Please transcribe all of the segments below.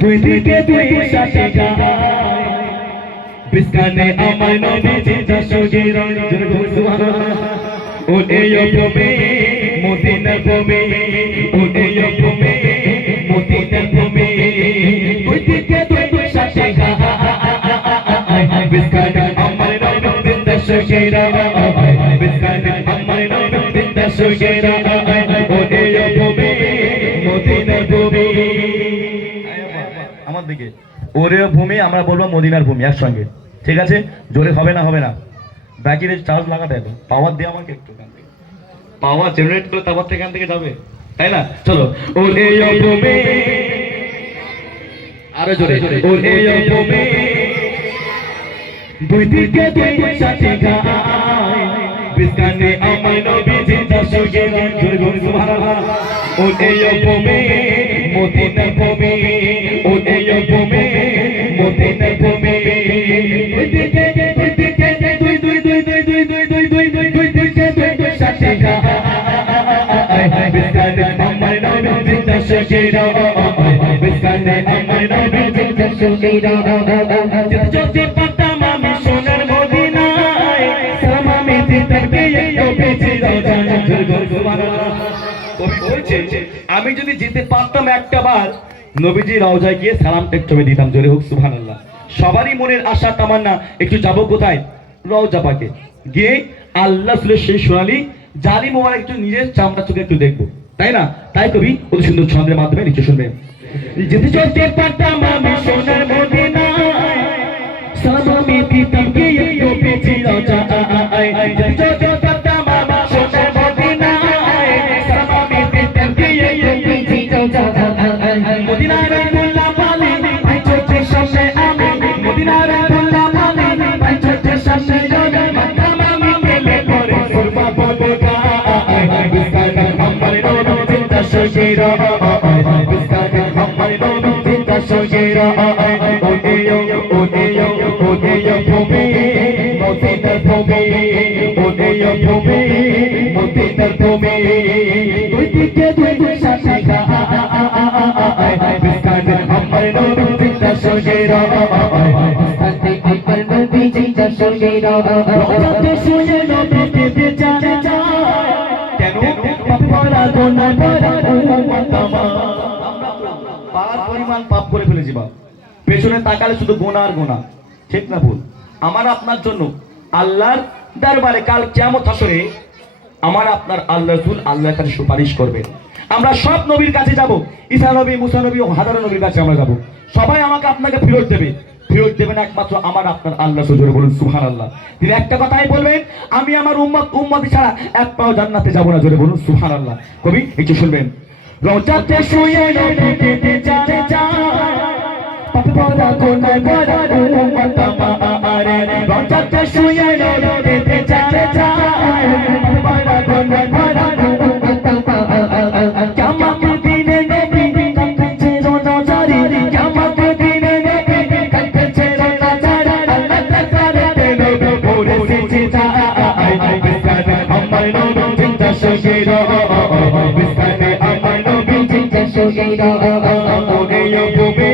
দুই দিকে দুই সাথে গায় বিস্কানে আমার নবীজি দশকে রঞ্জন সুবহানাল্লাহ ও এই ভূমি মদিনার ভূমি ও এই ভূমি মদিনার ভূমি দুই দিকে দুই সাথে গায় বিস্কানে আমার নবীজি দশকে রঞ্জন বিস্কানে আমার নবীজি দশকে রঞ্জন ও এই ভূমি মদিনার ভূমি আমার দিকে ওরে ভূমি আমরা বলবো মদিনার ভূমি একসঙ্গে ঠিক আছে জোরে হবে না ব্যাটারি চার্জ লাগাতে হবে পাওয়ার দিয়ে আমাকে একটু পাওয়ার জেনারেট করে তারপর থেকে এখান থেকে যাবে তাই না চলো ওরে ভূমি আরো জোরে ওরে ভূমি দুই দিকে দুই সাথে গায় বিস্কানে আমার নবীজি দশকে জোরে জোরে সুবহানাল্লাহ ওরে ভূমি মদিনার ভূমি ওরে ভূমি মদিনার ভূমি দুই দিকে দুই দিকে দুই দুই দুই দুই দুই দুই দুই দুই দুই দুই দিকে দুই সাথে গায় বিস্কানে আমার নবীজি দশকে বিস্কানে আমার নবীজি দশকে যদি পাতাম আমি সোনার মদিনায় সালামে দিতে একটু বেঁচে যাও সুবহানাল্লাহ কবি বলছে আমি যদি যেতে পারতাম একটা বার নবীজি রওজায় গিয়ে সালামটা একটু দিতাম জোরে হোক সুবহানাল্লাহ সবারই মনের আশা তামান্না একটু যাবো কোথায় রওজা পাকে গিয়ে আল্লাহ রাসূলের সেই সোনালী জালি মোবারক একটু নিজের চামড়া চোখে একটু দেখবো তাই না তাই কবি অতি সুন্দর ছন্দের মাধ্যমে নিচে শুনবেন যেতে চলতে পারতাম আমি সোনার মদিনায় সালামে দিতাম কে একটু বেঁচে যায় যেতে চলতে পারতাম আমি সোনার মদিনায় সালামে দিতাম কে একটু বেঁচে যায় মদিনার মোল্লা পালি ভাই চোখের সামনে আমি মদিনার মোল্লা পালি ভাই চোখের সামনে মাকাম আমি পেলে পরে সুরমা বলবো গায় বিস্কানে আমার নবীজি দশকে বিস্কানে আমার নবীজি দশকে ওরে ভূমি মদিনার ভূমি ওরে ভূমি মদিনার ভূমি দুই দিকে দুই সাথে গায় বিস্কানে আমার নবীজি দশকে বিস্কানে আমার নবীজি দশকে রওজাতে শুয়ে নবীকে বেচারা যায় কেন পাপরা গোনা ভরা উম্মত আমার আমরা পার পরিমাণ পাপ করে ফেলেছি বাপ পেছনে তাকালে শুধু গোনা আর গোনা ঠিক না ভুল আমার আপনার জন্য আল্লাহর দরবারে কাল কিয়ামত হাসরে আমার আপনার আল্লাহ রাসূল আল্লাহর কাছে সুপারিশ করবে আমরা সব নবীর কাছে যাব ঈসা নবী মুসা নবী ও হাজারো নবীর কাছে আমরা যাব সবাই আমাকে আপনাকে ফেরত দেবেন একমাত্র আমার আপনার আল্লাহ রাসূল বলুন সুবহানাল্লাহ তিনি একটা কথাই বলবেন আমি আমার উম্মতি ছাড়া এক পাও জান্নাতে যাব না জোরে বলুন সুবহানাল্লাহ কবি একটু শুনবেন রওজাতে শুয়ে নবীকে বেচারা যায় পাপরা গোনা ভরা উম্মত আমার রওজাতে শুয়ে নবীকে বেচারা যায় পাপরা গোনা ভরা উম্মত আমার কিয়ামত দিনে নবী কাঁদছে রোজারি কিয়ামত দিনে নবী কাঁদছে রোজারি আল্লাহ তাআলাতে নবী পড়েছে যায় বিস্কানে আমার নবীজি দশকে বিস্কানে আমার নবীজি দশকে ওরে ভূমি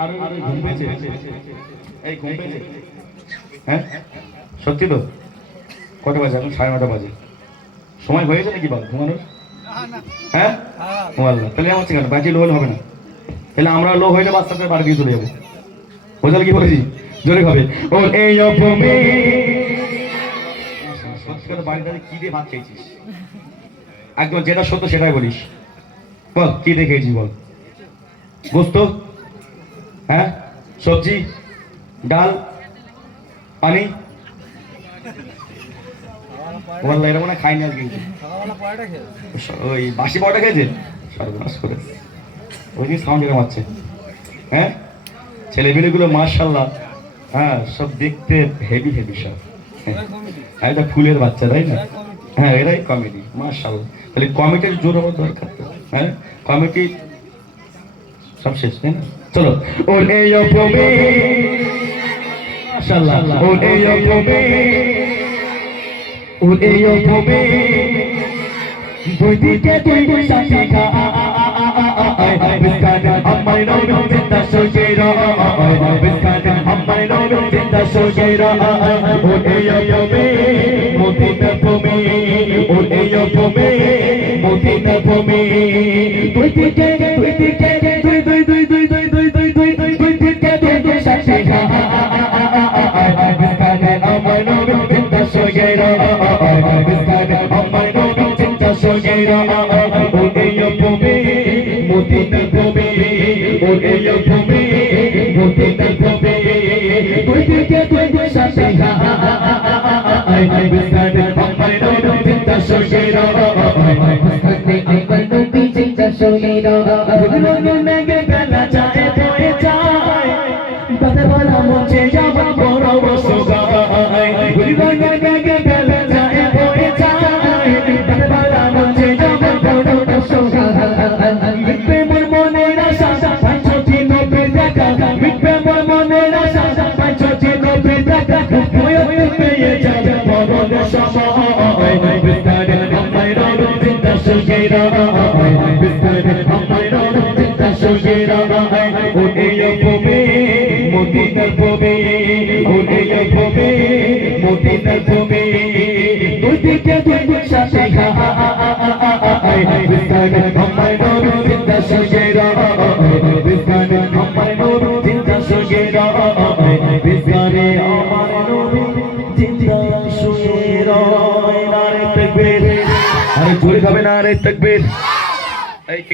আর ঘুম পেয়েছে এই ঘুম পেয়েছে হ্যাঁ সত্যি তো কত বাজে এখন 9:30 বাজে সময় হয়েছে নাকি বল ঘুমানোর হ্যাঁ আল্লাহ তাহলে আমার কেন বাকি লো হবে না তাহলে আমরা লো হইলে বাচ্চাদের বাড়ি দিয়ে চলে যাবো বোঝাল কি বলেছি জোরে হবে ও এই ভূমি বাড়িতে কি দিয়ে ভাত খেয়েছিস একদম যেটা সত্য সেটাই বলিস বল কি দিয়ে খেয়েছিস বল গোস্ত হ্যাঁ সবজি ডাল পানি বললা এরকম না খাইনি আর কিন্তু ওই বাসি পাউডার খেয়েছেন সর্বনাশ করে ওই দিন সাউন্ড এরকম আছে হ্যাঁ ছেলেমেয়েগুলো মাশাআল্লাহ হ্যাঁ সব দেখতে হেভি সব এটা ফুলের বাচ্চা তাই না হ্যাঁ এরাই কমেডি মাশাআল্লাহ তাহলে কমিটির জোর হওয়ার দরকার হ্যাঁ কমিটি সব শেষ তাই না চলো ওরে ভূমি মাশাআল্লাহ ওরে ভূমি ওরে ভূমি দুই দিকে দুই সাথে গায় বিস্কানে আমার নবী জিন্দা শুয়ে রয় বিস্কানে আমার নবী জিন্দা শুয়ে রয় ওরে আপমে মদিনা ভূমি ওরে আপমে মদিনা ভূমি তুই দিকে সাথে বিস্কানে আমার নবী জিন্দা শুয়ে রয় বিস্কানে আমার নবী জিন্দা শুয়ে রয় ওরে আপমে মদিনা ভূমি ওরে আপমে মদিনা ভূমি তুই দিকে সাথে বিস্কানে আমার নবী জিন্দা শুয়ে রয় বিস্কানে আমার নবী জিন্দা শুয়ে রয় মেঘে বেলা যায় বয়ে যায় বাদে বলা মুঝে যাবা বড় বসগায় গুলিবাগে মেঘে বেলা যায় বয়ে যায় বাদে বলা মুঝে যাবা বড় বসগায় মিটবে মোর মনের আশা পাঁচটি নবে দেখা মিটবে মোর মনের আশা পাঁচটি নবে দেখা হয়ে পেয়ে যায় বড় সময় বিস্তারে আমার নবী জিন্দা শুয়ে রয় বিস্তারে আমার নবী জিন্দা শুয়ে রয় ওরে আপমে মদিনা ভূমি ওরে আপমে মদিনা ভূমি তুই দিকে সাথে বিস্তারে আমার নবী জিন্দা শুয়ে রয় বিস্তারে আমার নবী জিন্দা শুয়ে রয় বিস্তারে আমার নবী জিন্দা শুয়ে রয় নারে তাকবীর আরে জোরে হবে নারে তাকবীর